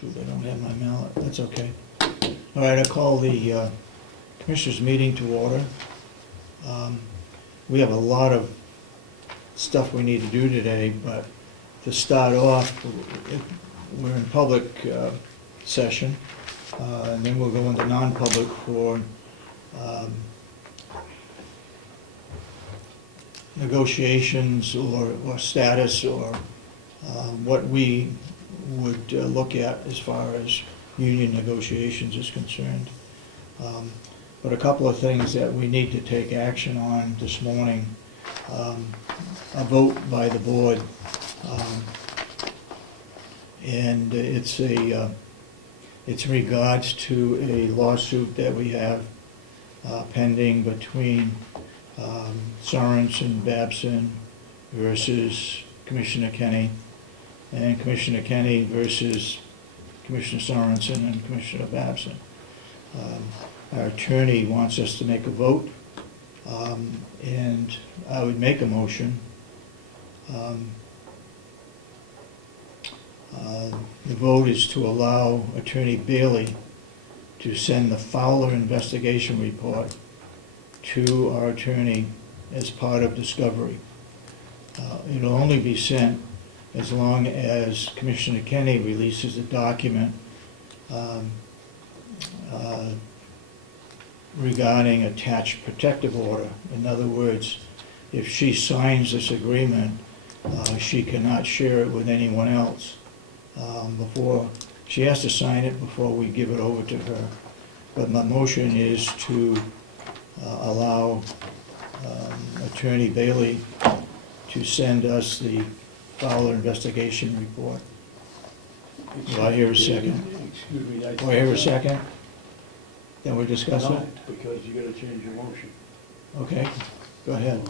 Shoot, I don't have my mallet, that's okay. All right, I call the Commissioners' meeting to order. We have a lot of stuff we need to do today, but to start off, we're in public session, and then we'll go into non-public for negotiations or status or what we would look at as far as union negotiations is concerned. But a couple of things that we need to take action on this morning. A vote by the board, and it's in regards to a lawsuit that we have pending between Sorensen and Babson versus Commissioner Kenney, and Commissioner Kenney versus Commissioner Sorensen and Commissioner Babson. Our attorney wants us to make a vote, and I would make a motion. The vote is to allow Attorney Bailey to send the Fowler investigation report to our attorney as part of discovery. It'll only be sent as long as Commissioner Kenney releases a document regarding attached protective order. In other words, if she signs this agreement, she cannot share it with anyone else. She has to sign it before we give it over to her. But my motion is to allow Attorney Bailey to send us the Fowler investigation report. Do I hear a second? Excuse me. Do I hear a second? Then we discuss it? No, because you gotta change your motion. Okay, go ahead.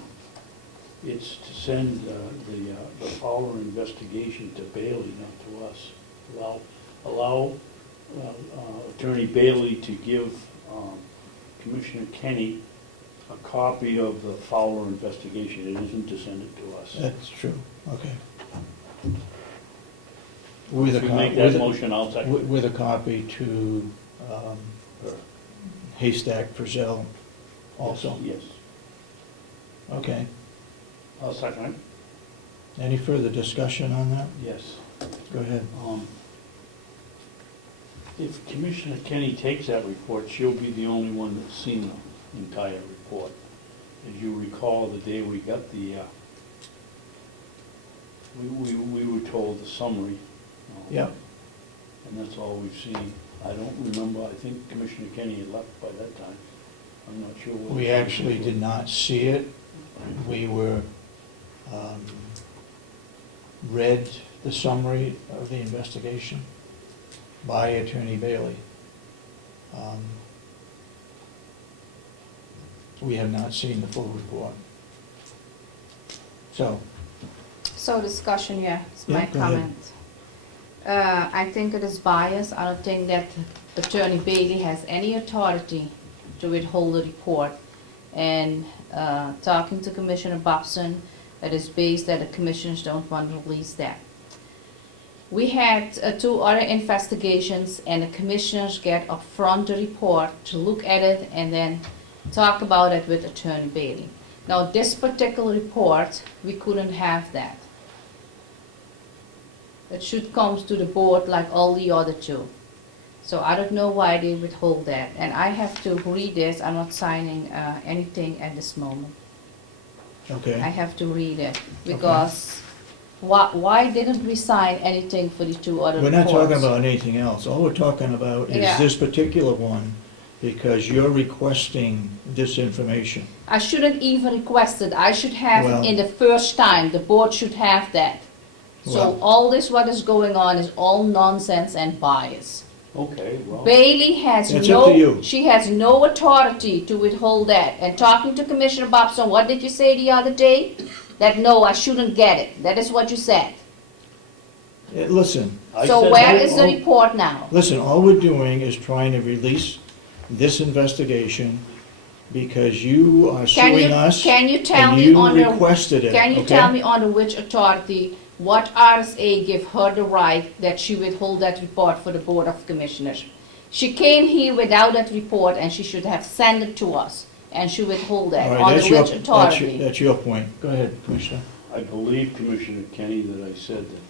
It's to send the Fowler investigation to Bailey, not to us. Allow Attorney Bailey to give Commissioner Kenney a copy of the Fowler investigation. It isn't to send it to us. That's true, okay. If you make that motion, I'll second it. With a copy to Haystack Frizzell also? Yes. Okay. I'll second it. Any further discussion on that? Yes. Go ahead. If Commissioner Kenney takes that report, she'll be the only one that's seen the entire report. As you recall, the day we got the, we were told the summary. Yeah. And that's all we've seen. I don't remember, I think Commissioner Kenney had left by that time. I'm not sure what. We actually did not see it. We were read the summary of the investigation by Attorney Bailey. We have not seen the full report. So discussion, yeah, it's my Yeah, go ahead. comment. I think it is biased. I don't think that Attorney Bailey has any authority to withhold the report. And talking to Commissioner Babson, that is based that the commissioners don't want to release that. We had 2 other investigations, and the commissioners get upfront the report to look at it and then talk about it with Attorney Bailey. Now, this particular report, we couldn't have that. It should come to the board like all the other 2. So I don't know why they withhold that. And I have to read this. I'm not signing anything at this moment. I okay. have to read it because why didn't we sign anything for the 2 other We're reports? not talking about anything else. All we're talking about is Yeah. this particular one, because you're requesting this information. I shouldn't even request it. I should have Well- it in the first time. The board should have that. So Well- all this what is going on is all nonsense and bias. Okay, well. Bailey has It's up to you. she has no authority to withhold that. And talking to Commissioner Babson, what did you say the other day? That no, I shouldn't get it. That is what you said. Listen, So where is the report now? listen, all we're doing is trying to release this investigation because you are suing us Can you tell and me you under requested it, Can you okay? tell me under which authority what RSA give her the right that she withhold that report for the Board of Commissioners? She came here without that report, and she should have sent it to us, and she withhold that. All right, Under that's your, which authority? that's your point. Go ahead, Commissioner. I believe, Commissioner Kenney, that I said that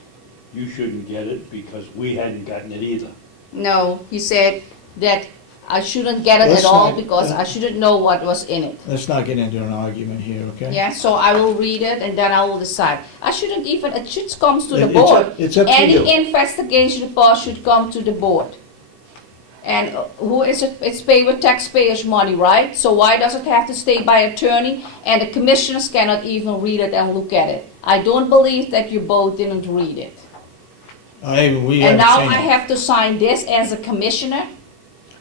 you shouldn't get it because we hadn't gotten it either. No, he said that I shouldn't get it Let's at all not- because I shouldn't know what was in it. Let's not get into an argument here, okay? Yeah, so I will read it and then I will decide. I shouldn't even, it should come to the It's board. up- it's up to you. Any investigation report should come to the board. And who is it, it's paid with taxpayers' money, right? So why does it have to stay by attorney and the commissioners cannot even read it and look at it? I don't believe that you both didn't read it. We And haven't now seen I it. have to sign this as a commissioner?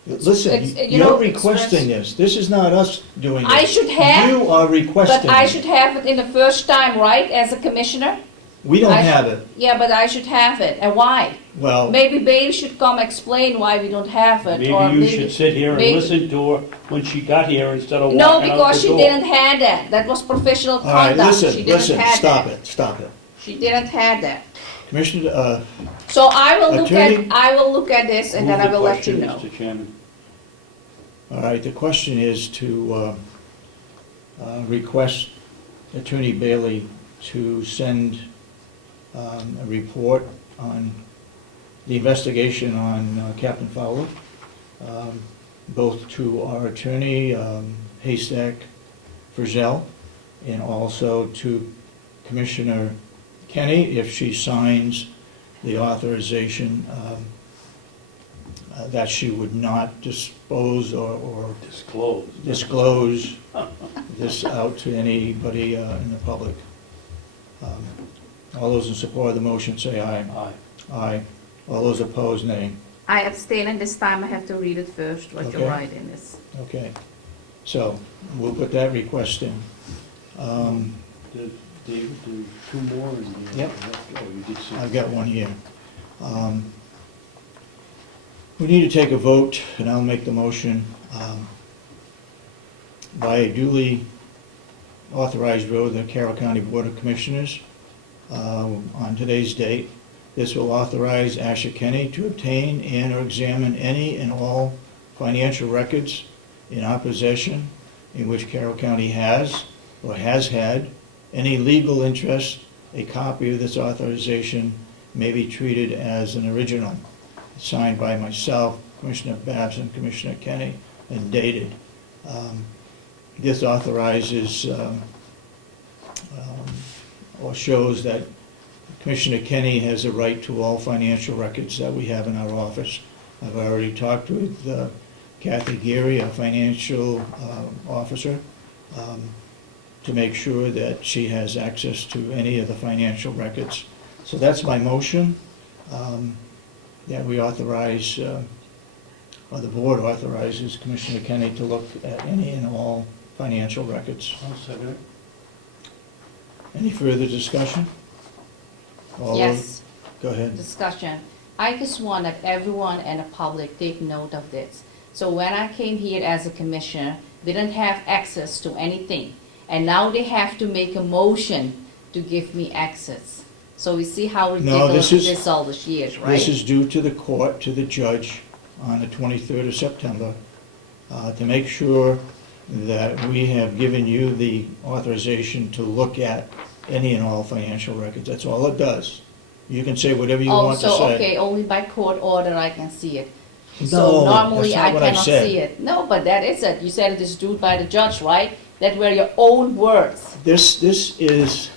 Listen, it's, you you're know, requesting this. This is not us doing it. I should have, You are requesting but I it. should have it in the first time, right, as a commissioner? We don't I have it. Yeah, but I should have it, and why? Well, Maybe Bailey should come explain why we don't have it, or Maybe you should sit here and maybe- listen to her when she got here instead of No, walking out because the she door. didn't have that, that was professional all right, conduct, she listen, didn't listen, have stop that. it, stop it. She didn't have that. Commissioner, So I will Attorney- I will look at this, and then Move I the will let you question, know. Mr. Chairman. all right, the question is to request Attorney Bailey to send a report on the investigation on Captain Fowler, both to our attorney, Haystack Frizzell, and also to Commissioner Kenney, if she signs the authorization that she would not dispose or Disclose. disclose this out to anybody in the public. All those in support of the motion say aye. Aye. Aye. All those opposed, nay. I abstain, and this time I have to read it first, what you Okay. write in this. Okay. So we'll put that request in. David, do two more and Yep. Oh, you did see. I've got one here. We need to take a vote, and I'll make the motion, by a duly authorized vote of the Carroll County Board of Commissioners on today's date. This will authorize Asha Kenney to obtain and or examine any and all financial records in our possession in which Carroll County has or has had any legal interest. A copy of this authorization may be treated as an original, signed by myself, Commissioner Babson, Commissioner Kenney, and dated. This authorizes or shows that Commissioner Kenney has a right to all financial records that we have in our office. I've already talked with Kathy Geary, our financial officer, to make sure that she has access to any of the financial records. So that's my motion, that we authorize, or the board authorizes Commissioner Kenney to look at any and all financial records. I'll second it. Any further discussion? All those- Yes. Go ahead. Discussion. I just want that everyone and the public take note of this. So when I came here as a commissioner, they didn't have access to anything. And now they have to make a motion to give me access. So we see how ridiculous this is- this all this years, right? This is due to the court, to the judge, on the 23rd of September, to make sure that we have given you the authorization to look at any and all financial records. That's all it does. You can say whatever you want to Oh, so, say. okay, only by court order I can see it. No, So normally that's not I what I cannot said. see it. No, but that is it. You said it is due by the judge, right? That were your own words, This is,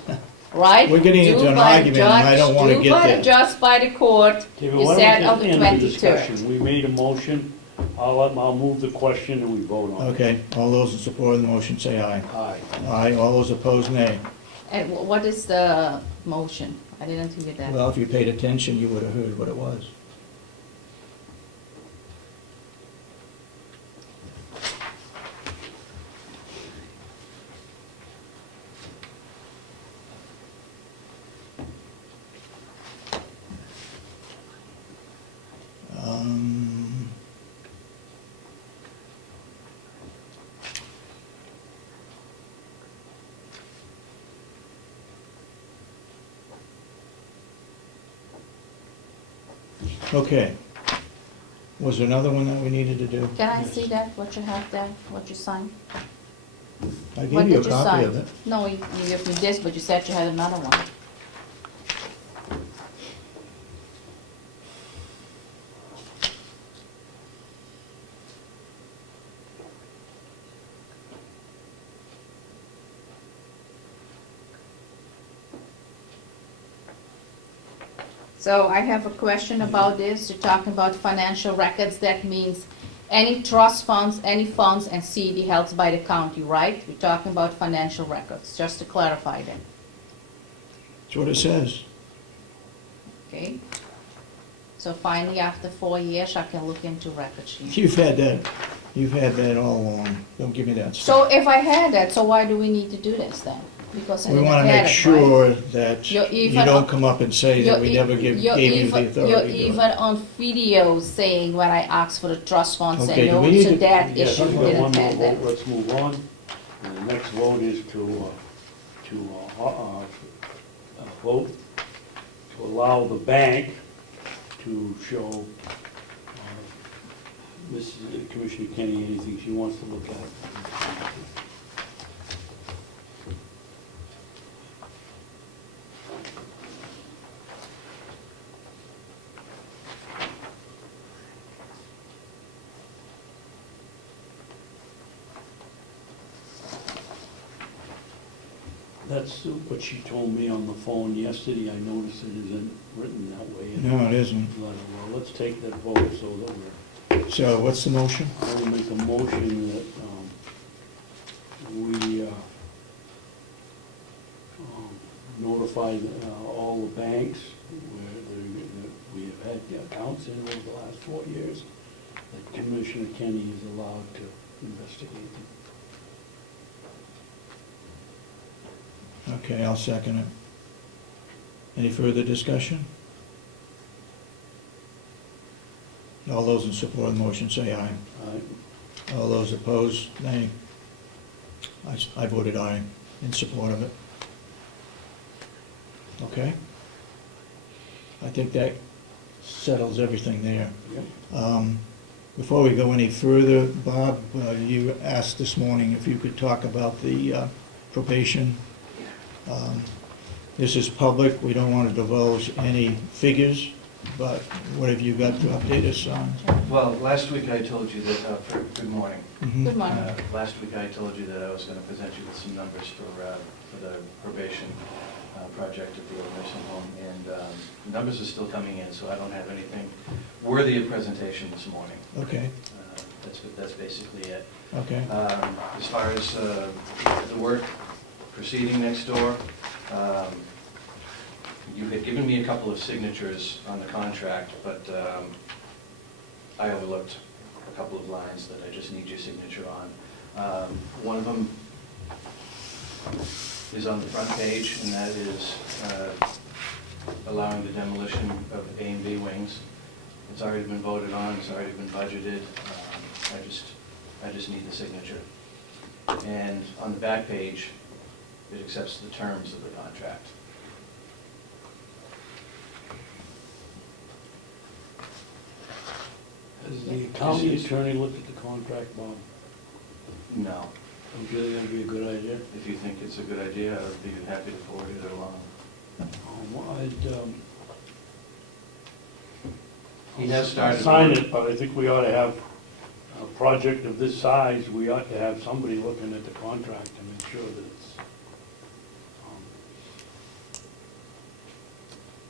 right? We're getting into Due an by the argument, and I judge, don't wanna due get by there. the judge, by the court, David, you why said don't on we the just end the 23rd. discussion? We made a motion. I'll move the question and we vote on it. okay, all those in support of the motion say aye. Aye. Aye, all those opposed, nay. And what is the motion? I didn't hear that. Well, if you paid attention, you would have heard what it was. Um, Okay. Was there another one that we needed to do? Can I see that, what you have there, what you signed? I What gave you a did you copy sign? of it. No, you gave me this, but you said you had another one. So I have a question about this. You're talking about financial records. That means any trust funds, any funds and CD held by the county, right? We're talking about financial records, just to clarify that, That's what it says. okay? So finally, after 4 years, I can look into record sheets. You've had that all along. Don't give me that So stuff. if I had that, so why do we need to do this then? Because I We didn't wanna have make it, right? sure that You're you even don't on- come up and say that we never gave you the You're authority to do even it. on video saying when I asked for the trust funds Okay, and do we no need to to- that Yes, issue, we've we got one didn't more have vote, that. let's move on. And the next vote is to vote to allow the bank to show Mrs. Commissioner Kenney anything she wants to look at. That's what she told me on the phone yesterday. I noticed it isn't written that way. No, it isn't. Well, let's take that vote so that we're, So what's the motion? I will make a motion that we notify all the banks that we have had accounts in over the last 4 years, that Commissioner Kenney is allowed to investigate them. Okay, I'll second it. Any further discussion? All those in support of the motion say aye. All those opposed, nay. I voted aye in support of it. Okay? I think that settles everything there. Yep. Before we go any further, Bob, you asked this morning if you could talk about the probation. This is public, we don't want to divulge any figures, but what have you got to update us on? Well, last week I told you that, good morning. Mhm. Good morning. Last week I told you that I was going to present you with some numbers for the probation project at the old nursing home, and the numbers are still coming in, so I don't have anything worthy of presentation this morning. Okay, That's basically it. okay. As far as the work proceeding next door, you had given me a couple of signatures on the contract, but I overlooked a couple of lines that I just need your signature on. One of them is on the front page, and that is allowing the demolition of A and B wings. It's already been voted on, it's already been budgeted. I just need the signature. And on the back page, it accepts the terms of the contract. Has the county attorney looked at the contract, Bob? No. Don't you think that'd be a good idea? If you think it's a good idea, I would be happy to forward it along. He has started. Sign it, but I think we ought to have a project of this size, we ought to have somebody looking at the contract to make sure that it's,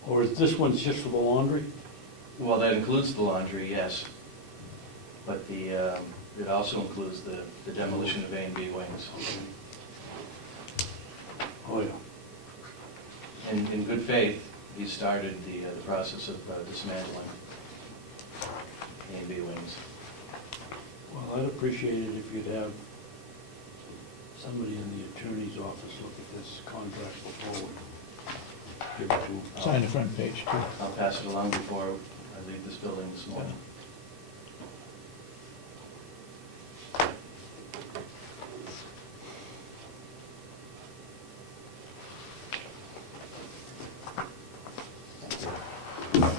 or is this one's just for the laundry? Well, that includes the laundry, yes. But it also includes the demolition of A and B wings. Oh, yeah. And in good faith, he started the process of dismantling A and B wings. Well, I'd appreciate it if you'd have somebody in the attorney's office look at this contract before we give it to them. Sign the front page, too. I'll pass it along before I leave this building this morning.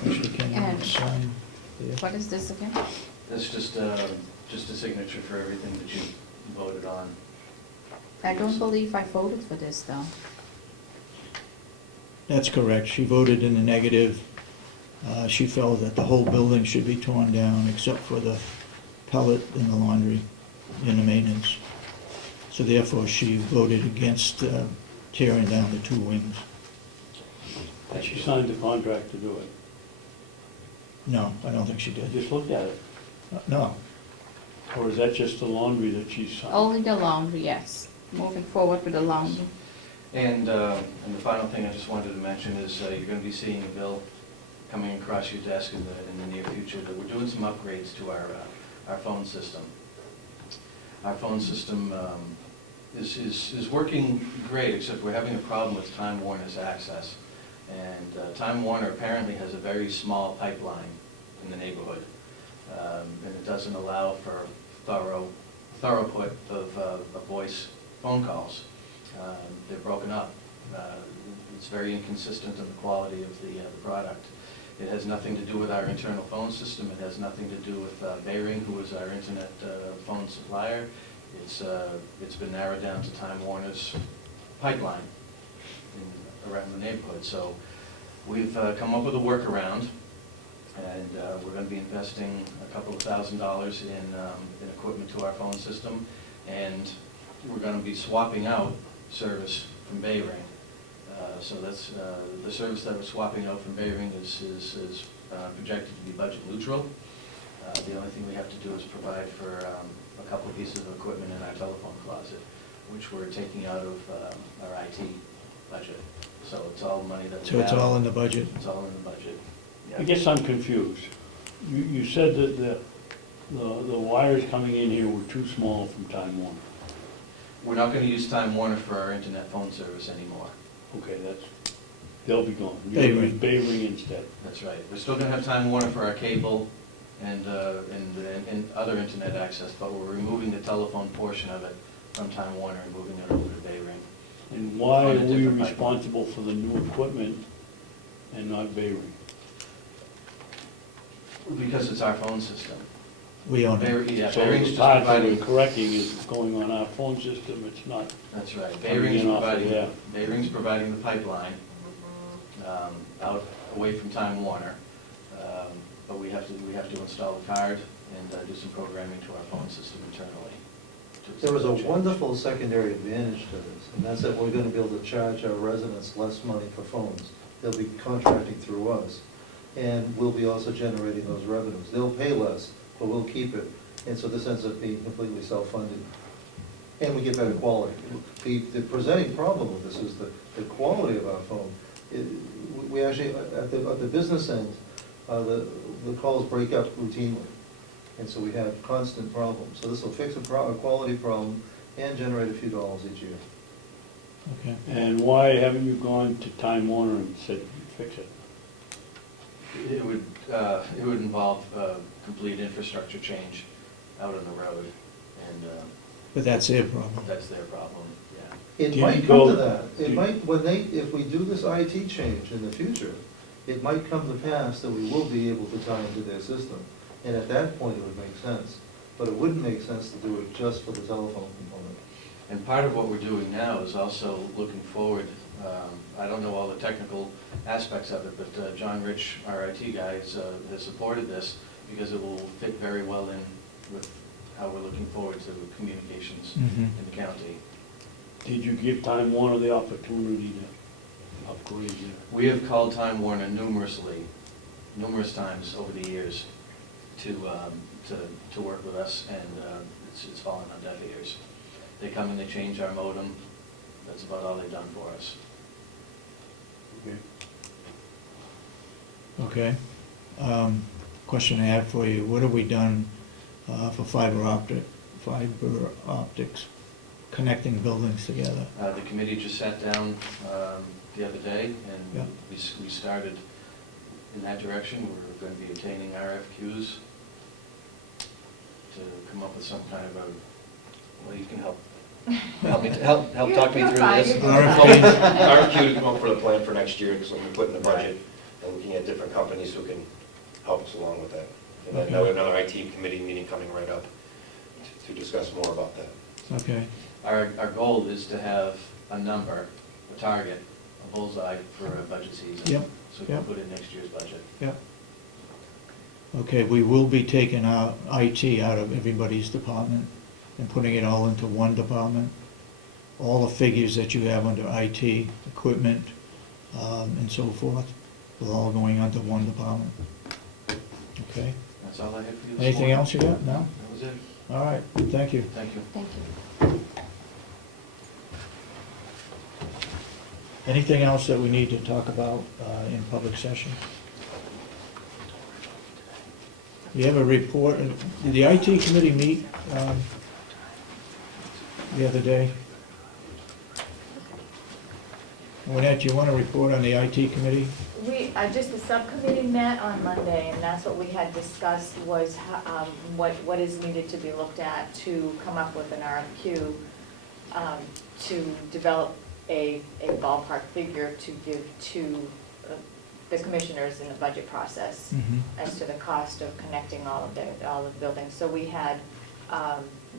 Asha Kenney And- to sign there. What is this again? That's just a signature for everything that you voted on. I don't believe I voted for this, though. That's correct. She voted in the negative. She felt that the whole building should be torn down except for the pellet in the laundry and the maintenance. So therefore, she voted against tearing down the two wings. Has she signed the contract to do it? No, I don't think she I did. just looked at it. No. Or is that just the laundry that she's signed? Only the laundry, yes. Moving forward with the laundry. And the final thing I just wanted to mention is you're going to be seeing a bill coming across your desk in the near future that we're doing some upgrades to our phone system. Our phone system is working great, except we're having a problem with Time Warner's access. And Time Warner apparently has a very small pipeline in the neighborhood, and it doesn't allow for throughput of voice phone calls. They're broken up. It's very inconsistent in the quality of the product. It has nothing to do with our internal phone system. It has nothing to do with Behring, who is our internet phone supplier. It's been narrowed down to Time Warner's pipeline around the neighborhood. So we've come up with a workaround, and we're going to be investing a couple of $1,000s in equipment to our phone system, and we're going to be swapping out service from Behring. So that's the service that we're swapping out from Behring is projected to be budget neutral. The only thing we have to do is provide for a couple of pieces of equipment in our telephone closet, which we're taking out of our IT budget. So it's all money that we So it's have. all in the budget? It's all in the budget. I guess I'm confused. You said that the wires coming in here were too small from Time Warner. We're not going to use Time Warner for our internet phone service anymore. Okay, they'll be gone. You'll use Behring. Behring instead. That's right. We're still going to have Time Warner for our cable and other internet access, but we're removing the telephone portion of it from Time Warner and moving it over to Behring. And why On are a we different pipeline. responsible for the new equipment and not Behring? Because it's our phone system. We own it. Yeah, So Behring's the just part that providing. we're correcting is going on our phone system, it's not. That's right. Coming in off of there. Behring's providing the pipeline out away from Time Warner, but we have to install a card and do some programming to our phone system internally. There was a wonderful secondary advantage to this, and that's that we're gonna be able to charge our residents less money for phones. They'll be contracting through us, and we'll be also generating those revenues. They'll pay less, but we'll keep it, and so this ends up being completely self-funded. And we get better quality. The presenting problem with this is the quality of our phone. We actually, at the business end, the calls break up routinely. And so we have constant problems. So this will fix a quality problem and generate a few dollars each year. Okay. And why haven't you gone to Time Warner and said, fix it? It would involve complete infrastructure change out on the road, and But that's their problem. that's their problem, yeah. It Did might you come go- to that. It did- might, if we do this IT change in the future, it might come to pass that we will be able to tie into their system. And at that point, it would make sense. But it wouldn't make sense to do it just for the telephone component. And part of what we're doing now is also looking forward. I don't know all the technical aspects of it, but John Rich, our IT guy, has supported this because it will fit very well in with how we're looking forward to communications Mhm. in the county. Did you give Time Warner the opportunity to upgrade it? We have called Time Warner numerous times over the years to work with us, and it's fallen on deaf ears. They come and they change our modem. That's about all they've done for us. Okay. Okay. Question I have for you, what have we done for fiber optics, connecting buildings together? The committee just sat down the other day, Yeah. and we started in that direction. We're going to be obtaining RFQs to come up with some kind of a, well, you can help talk me through this. RFQ. RFQ to come up with a plan for next year, because when we put in the budget, and looking at different companies who can help us along with that. And then Okay. another IT committee meeting coming right up to discuss more about that. Okay, Our goal is to have a number, a target, a bullseye for a budget season. Yep, So we can yep. put in next year's budget. yeah. Okay, we will be taking our IT out of everybody's department and putting it all into one department. All the figures that you have under IT, equipment, and so forth, are all going under one department. Okay, That's all I had for you this anything morning. else you got? No? That was it. All right, thank you. Thank you. Thank you. Anything else that we need to talk about in public session? We have a report, did the IT committee meet the other day? Lynette, do you want to report on the IT committee? Just the subcommittee met on Monday, and that's what we had discussed was what is needed to be looked at to come up with an RFQ, to develop a ballpark figure to give to the commissioners in the budget process as to the cost of connecting all of the buildings. So we had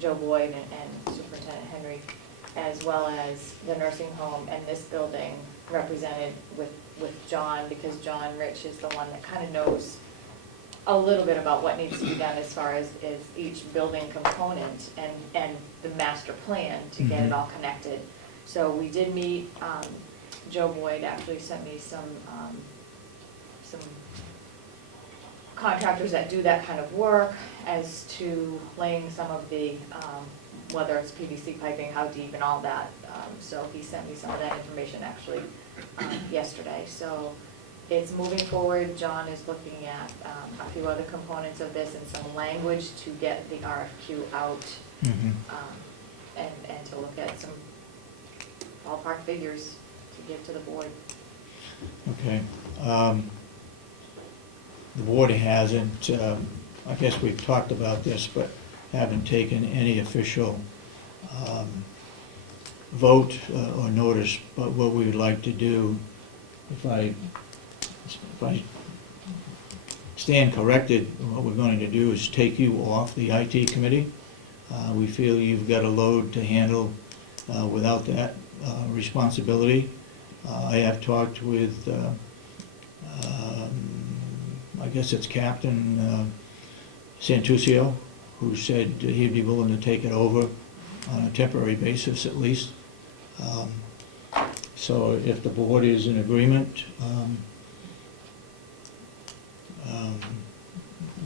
Joe Boyd and Superintendent Henry, as well as the nursing home and this building represented with John, because John Rich is the one that kind of knows a little bit about what needs to be done as far as each building component and the master plan to get it all connected. So we did meet, Joe Boyd actually sent me some contractors that do that kind of work as to laying some of the, whether it's PVC piping, how deep and all that. So he sent me some of that information actually yesterday. So it's moving forward. John is looking at a few other components of this and some language to get the RFQ out, and to look at some ballpark figures to give to the board. Okay. The board hasn't, I guess we've talked about this, but haven't taken any official vote or notice. But what we would like to do, if I stand corrected, what we're going to do is take you off the IT committee. We feel you've got a load to handle without that responsibility. I have talked with, I guess it's Captain Santuccio, who said he'd be willing to take it over on a temporary basis at least. So if the board is in agreement,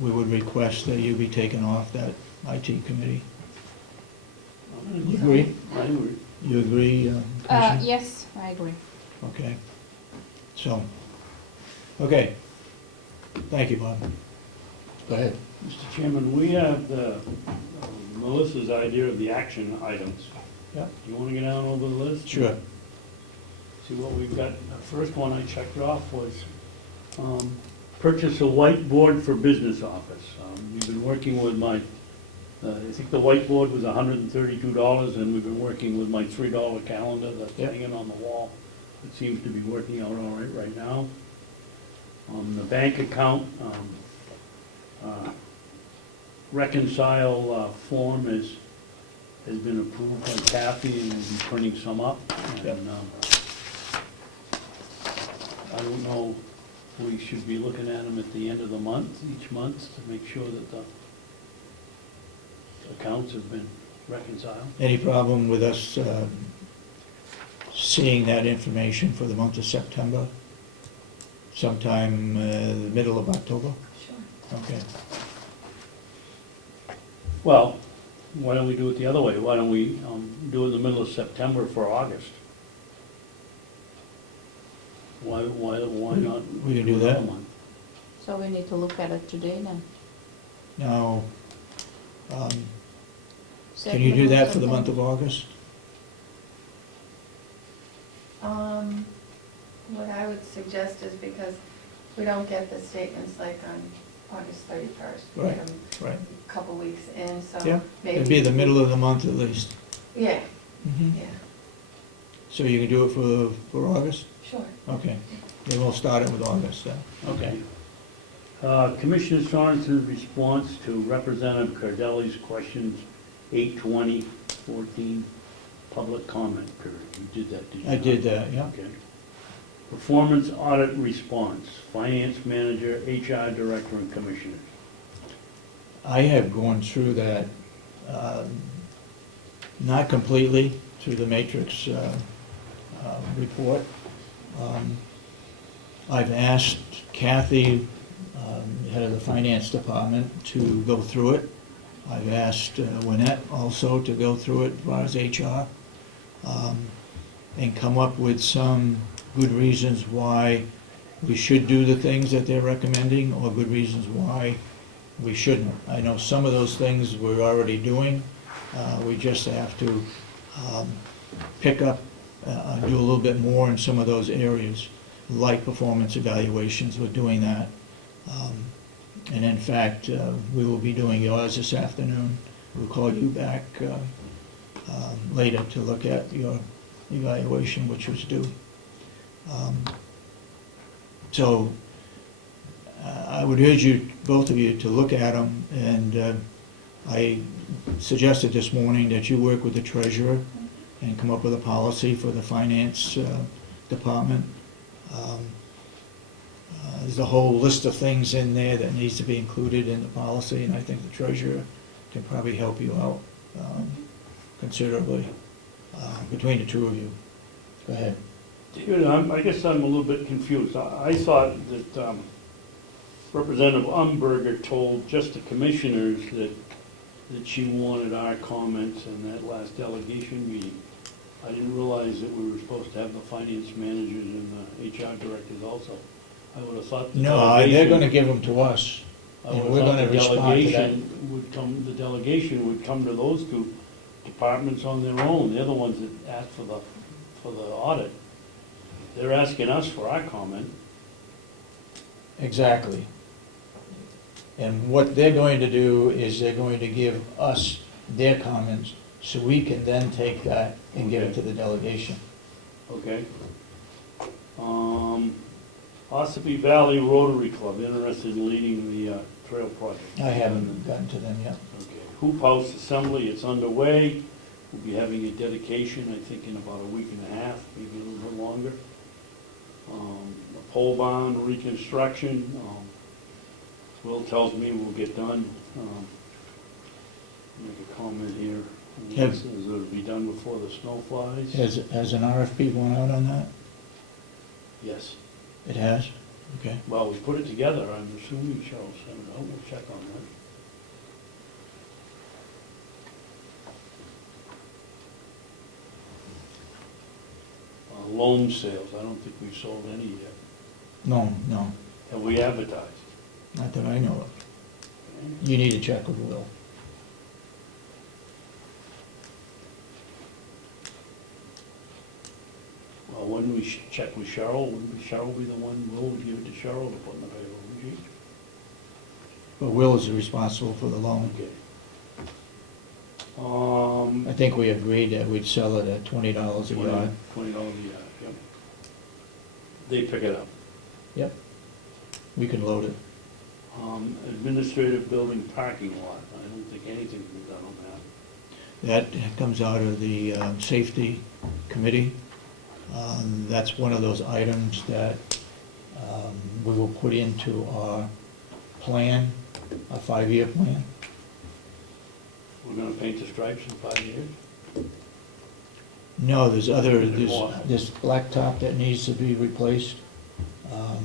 we would request that you be taken off that IT committee. You agree? I agree. You agree, Commissioner? Yes, I agree. Okay. So, okay. Thank you, Bob. Go ahead. Mr. Chairman, we have Melissa's idea of the action items. Yeah. Do you want to get down over the list? Sure. See what we've got. The first one I checked off was purchase a whiteboard for business office. We've been working with my, I think the whiteboard was $132, and we've been working with my $3 calendar that's Yep. hanging on the wall. It seems to be working out all right now. The bank account reconcile form has been approved by Kathy, and we'll be printing some up. Yep. And I don't know, we should be looking at them at the end of the month, each month, to make sure that the accounts have been reconciled. Any problem with us seeing that information for the month of September? Sometime the middle of October? Sure. Okay. Well, why don't we do it the other way? Why don't we do it in the middle of September for August? Why not? We can do that. another month? So we need to look at it today then. Now, can you do that for the month of August? What I would suggest is, because we don't get the statements like on August 31st. We Right, get them right. a couple weeks in, so Yeah, maybe. it'd be the middle of the month at least. Yeah, Mhm. yeah, So you can do it for August? sure. Okay. They will start it with August, then. Okay. Commissioner Sorensen's response to Representative Cardelli's questions, 8/20/14, public comment period. You did that, did you? I did that, yeah. Okay. Performance audit response, finance manager, HR director, and commissioners. I have gone through that, not completely through the matrix report. I've asked Kathy, head of the finance department, to go through it. I've asked Lynette also to go through it as far as HR, and come up with some good reasons why we should do the things that they're recommending, or good reasons why we shouldn't. I know some of those things we're already doing. We just have to pick up, do a little bit more in some of those areas, like performance evaluations. We're doing that. And in fact, we will be doing yours this afternoon. We'll call you back later to look at your evaluation, which was due. So I would urge you, both of you, to look at them, and I suggested this morning that you work with the treasurer and come up with a policy for the finance department. There's a whole list of things in there that needs to be included in the policy, and I think the treasurer can probably help you out considerably between the two of you. Go ahead. David, I guess I'm a little bit confused. I thought that Representative Umberger told just the commissioners that she wanted our comments in that last delegation meeting. I didn't realize that we were supposed to have the finance managers and the HR directors also. I would have thought the No, delegation... they're gonna give them to us, I and would we're have thought gonna the respond to that. delegation would come, the delegation would come to those two departments on their own. They're the ones that asked for the audit. They're asking us for our comment. Exactly. And what they're going to do is they're going to give us their comments, so we can then take that and give it to the delegation. Okay. Ossipee Valley Rotary Club, interested in leading the trail project. I haven't gotten to them yet. Okay. Hoop House Assembly, it's underway. We'll be having a dedication, I think, in about a week and a half, maybe a little bit longer. A pole barn reconstruction, Will tells me we'll get done. Make a comment here. Have- It'll be done before the snow flies. Has an RFP gone out on that? Yes. It has? Okay. Well, we put it together. I'm assuming Cheryl sent it out. We'll check on that. Loan sales, I don't think we've sold any yet. No, Have we advertised? not that I know of. Okay. You need to check with Will. Well, wouldn't we check with Cheryl? Wouldn't Cheryl be the one, Will would give it to Cheryl to put in the payroll, would she? But Will is responsible for the loan. Okay. I think we agreed that we'd sell it at $20 a yard. $20 a yard, yep. They pick it up. Yep. We can load it. Administrative building parking lot, I don't think anything's been done on that. That comes out of the safety committee. That's one of those items that we will put into our plan, a 5-year plan. We're gonna paint the stripes in 5 years? No, there's More. this blacktop that needs to be replaced.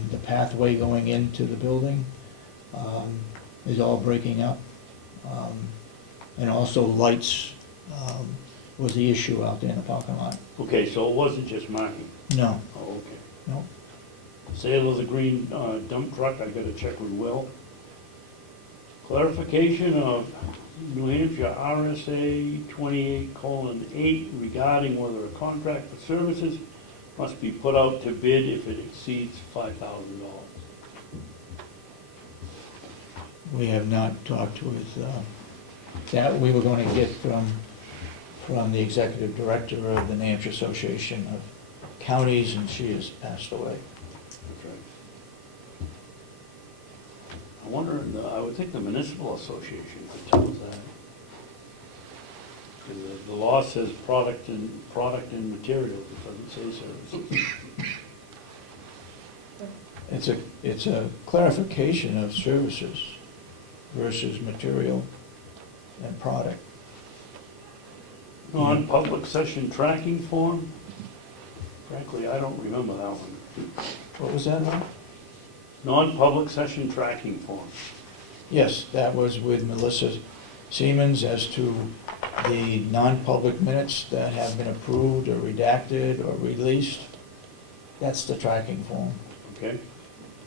The pathway going into the building is all breaking up. And also lights was the issue out there in the parking lot. Okay, so it wasn't just marking? No, Oh, okay. no. Sale of the green dump truck, I gotta check with Will. Clarification of New Hampshire RSA 28:8 regarding whether a contract for services must be put out to bid if it exceeds $5,000. We have not talked with, that we were going to get from the executive director of the New Hampshire Association of Counties, and she has passed away. would think the municipal association could tell us that. Because the law says product and materials, it doesn't say services. It's a clarification of services versus material and product. Non-public session tracking form? Frankly, I don't remember that one. What was that, Ron? Non-public session tracking form. Yes, that was with Melissa Siemens as to the non-public minutes that have been approved or redacted or released. That's the tracking form. Okay.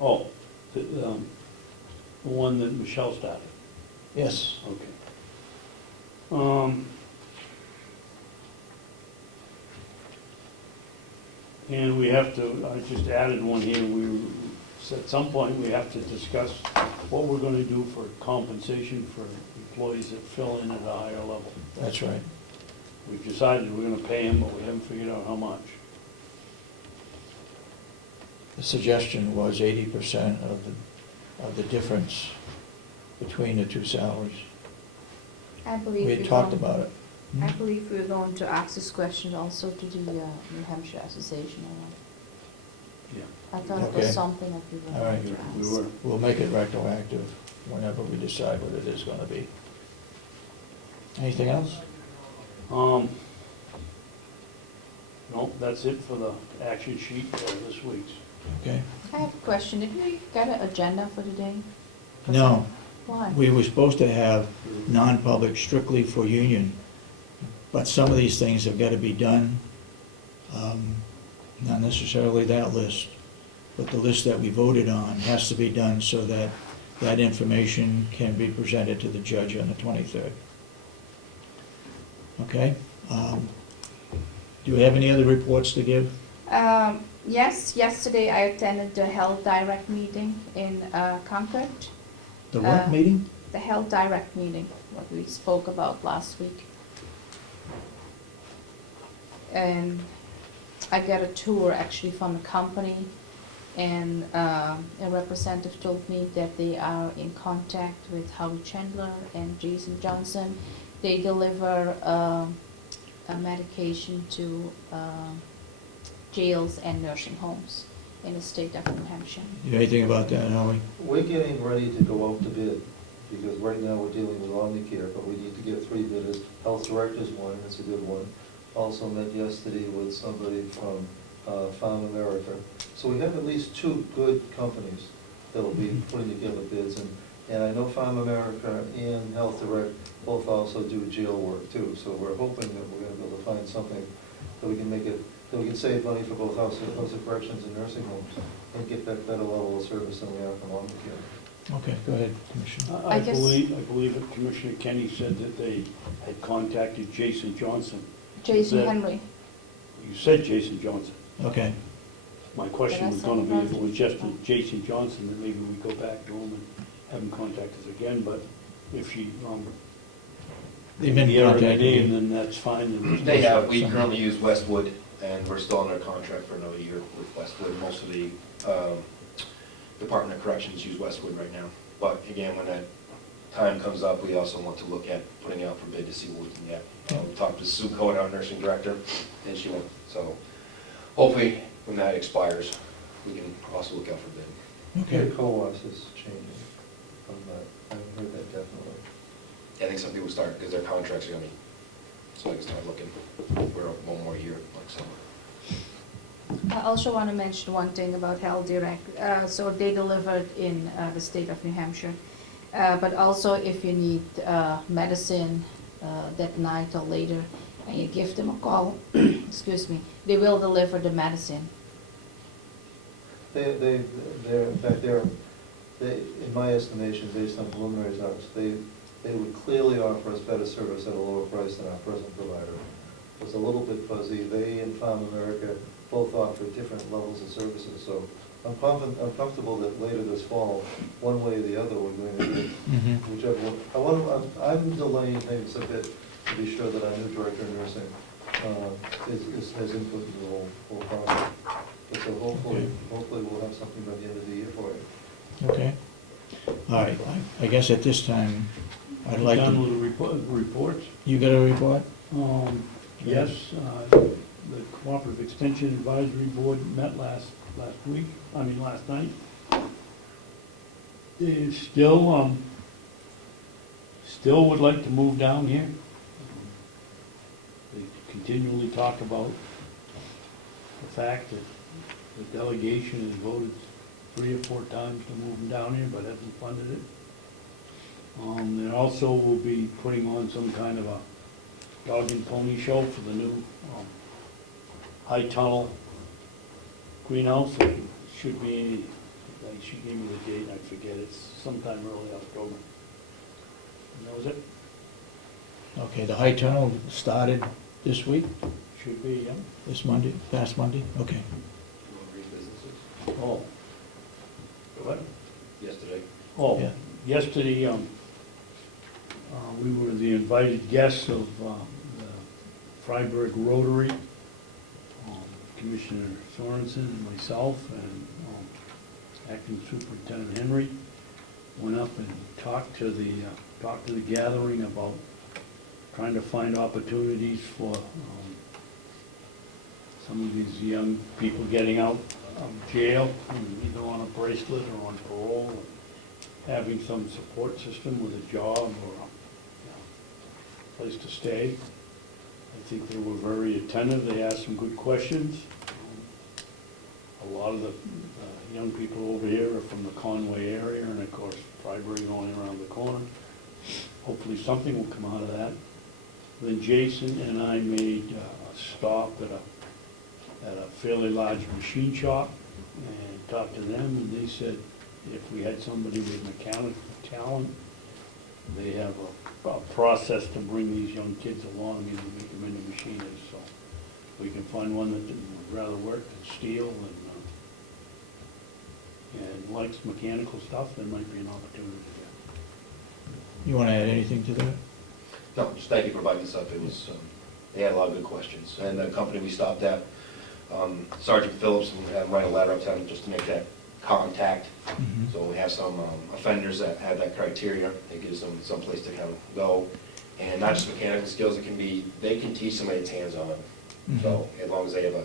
Oh, the one that Michelle started. Yes. Okay. And we have to, I just added one here, at some point, we have to discuss what we're gonna do for compensation for employees that fill in at a higher level. That's right. We've decided we're gonna pay them, but we haven't figured out how much. The suggestion was 80% of the difference between the two salaries. I believe We had talked about it. I believe we're going to ask this question also to the New Hampshire Association. Yeah. I thought it Okay. was something that we were All right. going to We ask. were. We'll make it retroactive whenever we decide what it is gonna be. Anything else? No, that's it for the action sheet for this week's. Okay. I have a question. Did we get an agenda for today? No, Why? we were supposed to have non-public strictly for union, but some of these things have got to be done. Not necessarily that list, but the list that we voted on has to be done so that that information can be presented to the judge on the 23rd. Okay? Do you have any other reports to give? Yes, yesterday I attended the Health Direct meeting in Concord. The what Uh, meeting? The Health Direct meeting, what we spoke about last week. And I got a tour actually from the company, and a representative told me that they are in contact with Howie Chandler and Jason Johnson. They deliver a medication to jails and nursing homes in the state of New Hampshire. You know anything about that, Howie? We're getting ready to go out to bid, because right now we're dealing with Omnicare, but we need to get 3 bidders. Health Director's one, that's a good one. Also met yesterday with somebody from Farm America. So we have at least 2 good companies that will be putting together bids. And I know Farm America and Health Direct both also do jail work too. So we're hoping that we're gonna be able to find something that we can make it, that we can save money for both house of corrections and nursing homes and get that better level of service than we have from Omnicare. Okay, go ahead, Commissioner. I guess- believe that Commissioner Kenney said that they had contacted Jason Johnson. Jason That- Henry. You said Jason Johnson. Okay, My question Did I was say gonna be if it wrong? was just Jason Johnson, then maybe we go back to him and have him contact us again, but if she, they've been the other contacting name, you. then that's fine. and- They have, we currently use Westwood, and we're still under contract for another year with Westwood. Most of the Department of Corrections use Westwood right now. But again, when that time comes up, we also want to look at putting out for bid to see what we can get. We talked to Sue Cohen, our nursing director, and she went, so hopefully when that expires, we can also look out for bid. Okay, The co-op is changing. I haven't heard that definitely. I think some people start, because their contracts are gonna be, so I can start looking, we're up 1 more year, like summer. I also want to mention one thing about Health Direct. So they delivered in the state of New Hampshire. But also if you need medicine that night or later, and you give them a call, excuse me, they will deliver the medicine. They're, in fact, in my estimation, based on preliminary talks, they would clearly offer us better service at a lower price than our present provider. It was a little bit fuzzy. They and Farm America both offer different levels of services, so I'm comfortable that later this fall, one way or the other, we're going to get mhm, whichever one. I'm delaying things a bit to be sure that our new director of nursing has input in the whole process. But so hopefully we'll have something by the end of the year for you. okay. All right, I guess at this time, I'd like Done to, with the reports? you got a report? Yes, the Cooperative Extension Advisory Board met last night. They still would like to move down here. They continually talk about the fact that the delegation has voted 3 or 4 times to move them down here, but hasn't funded it. They also will be putting on some kind of a dog and pony show for the new high tunnel greenhouse. It should be, she gave me the date, I forget, it's sometime early October. And that was it. Okay, the high tunnel started this week, Should be, yeah. this Monday, past Monday? Okay. Oh. What? Yesterday. Oh, Yeah. yesterday, we were the invited guests of the Freiburg Rotary, Commissioner Sorensen and myself, and Acting Superintendent Henry went up and talked to the gathering about trying to find opportunities for some of these young people getting out of jail, either on a bracelet or on parole, and having some support system with a job or a place to stay. I think they were very attentive. They asked some good questions. A lot of the young people over here are from the Conway area, and of course, Freiburg only around the corner. Hopefully something will come out of that. Then Jason and I made a stop at a fairly large machine shop and talked to them, and they said if we had somebody with mechanical talent, they have a process to bring these young kids along and make them into machinists. So we can find one that would rather work than steel and likes mechanical stuff, there might be an opportunity there. You want to add anything to that? No, just thank you for inviting us up. It was, they had a lot of good questions. And the company we stopped at, Sergeant Phillips, and we had him write a letter up to him just to make that contact. Mhm. So we have some offenders that have that criteria. It gives them some place to kind of go. And not just mechanical skills, it can be, they can teach somebody that's hands-on. So as long as they have a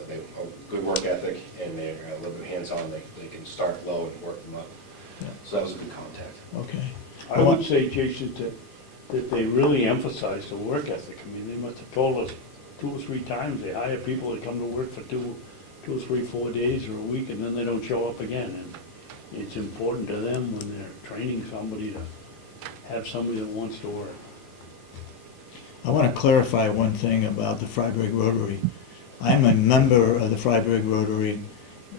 good work ethic and they're a little bit hands-on, they can start low and work them up. Yeah. So that was a good contact. Okay. I would say, Jason, that they really emphasize the work ethic. I mean, they must have told us 2 or 3 times, they hire people that come to work for 2 or 3, 4 days or a week, and then they don't show up again. And it's important to them when they're training somebody to have somebody that wants to work. I want to clarify one thing about the Freiburg Rotary. I'm a member of the Freiburg Rotary.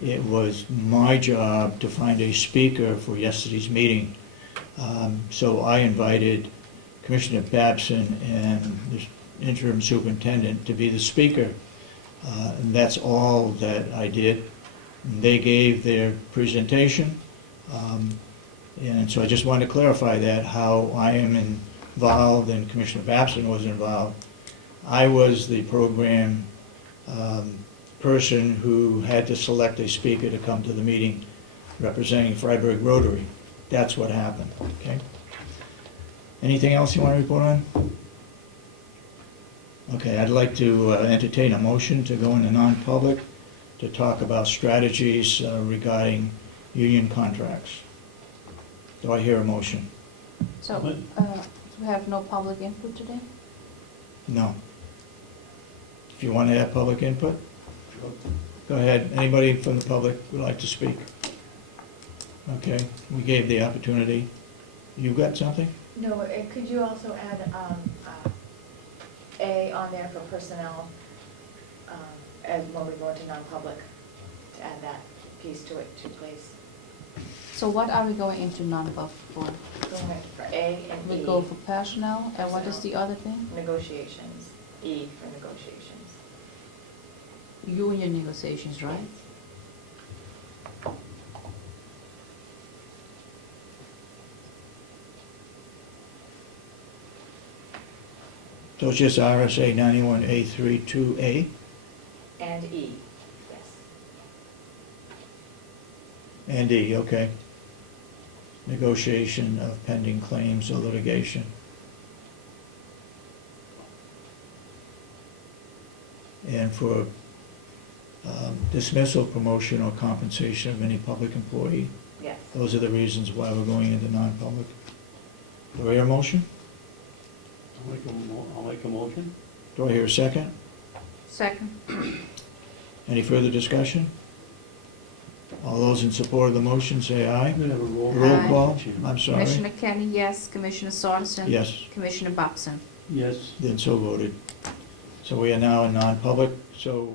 It was my job to find a speaker for yesterday's meeting. So I invited Commissioner Babson and the interim superintendent to be the speaker. And that's all that I did. They gave their presentation. And so I just wanted to clarify that, how I am involved and Commissioner Babson was involved. I was the program person who had to select a speaker to come to the meeting representing Freiburg Rotary. That's what happened, okay? Anything else you want to report on? Okay, I'd like to entertain a motion to go into non-public to talk about strategies regarding union contracts. Do I hear a motion? So, we have no public input today? No. If you want to have public input, go ahead. Anybody from the public would like to speak? Okay, we gave the opportunity. You got something? No, could you also add A on there for personnel, as when we go into non-public, to add that piece to it too, please? So what are we going into non-public for? Going for A and E. We go for personnel, and what is Personnel. the other thing? Negotiations, E for negotiations. Union negotiations, right? So it's just RSA 91A32A? And E, yes. And E, okay. negotiation of pending claims or litigation. And for dismissal, promotion, or compensation of any public employee. Yes. Those are the reasons why we're going into non-public. Do I hear a motion? I'll make a motion. Do I hear a second? Second. Any further discussion? All those in support of the motion say aye. We have a roll. Roll Aye. call, I'm sorry. Commissioner Kenny, yes. Commissioner Sorensen? Yes, Commissioner Babson? Yes. then so voted. So we are now in non-public, so